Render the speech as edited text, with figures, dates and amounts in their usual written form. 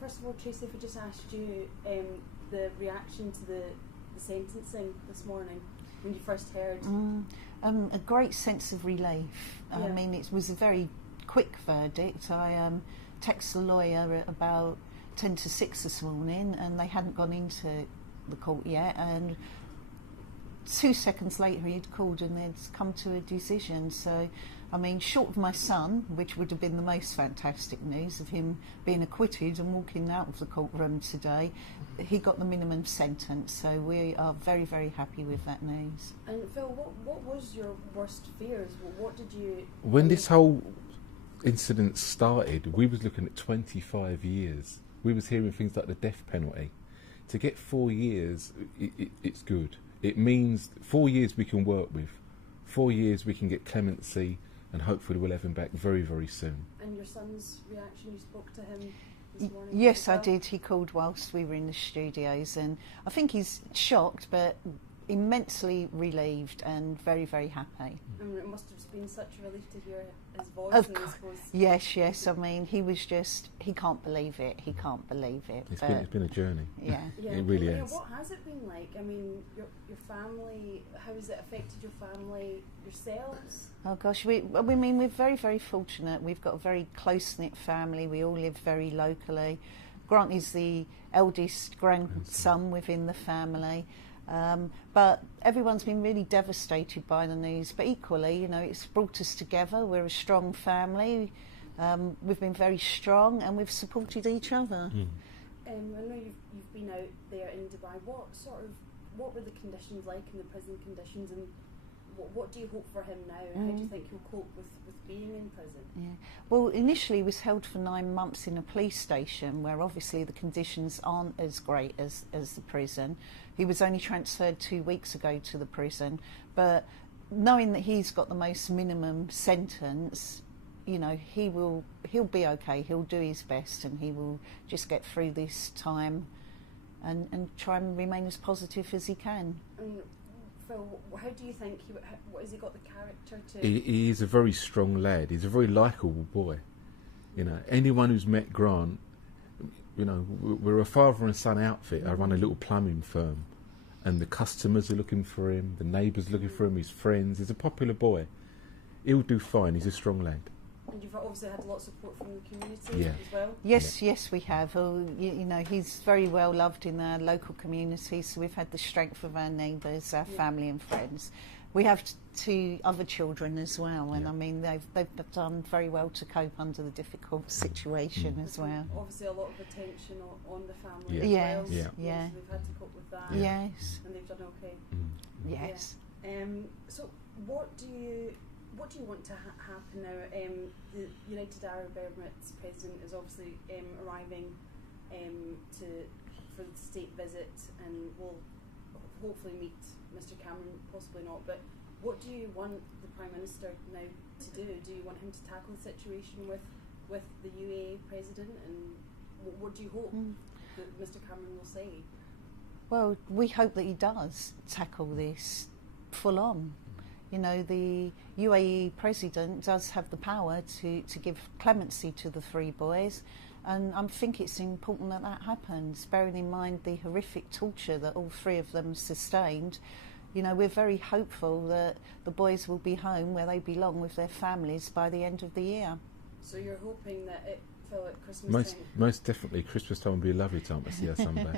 first of all, Tracy, if I just asked you the reaction to the sentencing this morning when you first heard. A great sense of relief. Yeah. I mean, it was a very quick verdict. I texted the lawyer at about 10 to 6 this morning, and they hadn't gone into the court yet, and 2 seconds later he'd called and they'd come to a decision. So, I mean, short of my son, which would have been the most fantastic news of him being acquitted and walking out of the courtroom today, he got the minimum sentence. So we are very, very happy with that news. And Phil, what was your worst fears? What did you... When this whole incident started, we was looking at 25 years. We was hearing things like the death penalty. To get 4 years, it's good. It means 4 years we can work with. 4 years we can get clemency, and hopefully we'll have him back very, very soon. And your son's reaction, you spoke to him this morning? Yes, I did. He called whilst we were in the studios, and I think he's shocked but immensely relieved and very, very happy. And it must have been such a relief to hear his voice. Of course. Yes. I mean, he was just, he can't believe it. He can't believe it. It's been a journey. Yeah. It really is. What has it been like? I mean, your family, how has it affected your family, yourselves? Oh gosh, we mean, we're very, very fortunate. We've got a very close-knit family. We all live very locally. Grant is the eldest grandson within the family. But everyone's been really devastated by the news. But equally, you know, it's brought us together. We're a strong family. We've been very strong, and we've supported each other. I know you've been out there in Dubai. What were the conditions like in the prison conditions, and what do you hope for him now? And how do you think he'll cope with being in prison? Yeah. Well, initially he was held for 9 months in a police station, where obviously the conditions aren't as great as the prison. He was only transferred 2 weeks ago to the prison, but knowing that he's got the most minimum sentence, you know, he'll be okay. He'll do his best, and he will just get through this time and try and remain as positive as he can. And Phil, how do you think what has he got the character to? He is a very strong lad. He's a very likeable boy. You know, anyone who's met Grant, you know, we're a father and son outfit. I run a little plumbing firm, and the customers are looking for him, the neighbours looking for him, his friends. He's a popular boy. He'll do fine. He's a strong lad. And you've obviously had a lot of support from the community as well? Yes, we have. You know, he's very well loved in our local community, so we've had the strength of our neighbours, our family and friends. We have 2 other children as well, and I mean, they've done very well to cope under the difficult situation as well. Obviously a lot of attention on the family as well. Yeah. So they've had to cope with that. Yes. And they've done okay. Yes. So what do you want to happen now? The United Arab Emirates president is obviously arriving for the state visit, and will hopefully meet Mr Cameron, possibly not. But what do you want the Prime Minister now to do? Do you want him to tackle the situation with the UAE president, and what do you hope that Mr Cameron will say? Well, we hope that he does tackle this full on. You know, the UAE president does have the power to give clemency to the 3 boys, and I think it's important that that happens, bearing in mind the horrific torture that all 3 of them sustained. You know, we're very hopeful that the boys will be home where they belong with their families by the end of the year. So you're hoping that Phil, at Christmas time... Most definitely, Christmas time will be a lovely time to see our son back.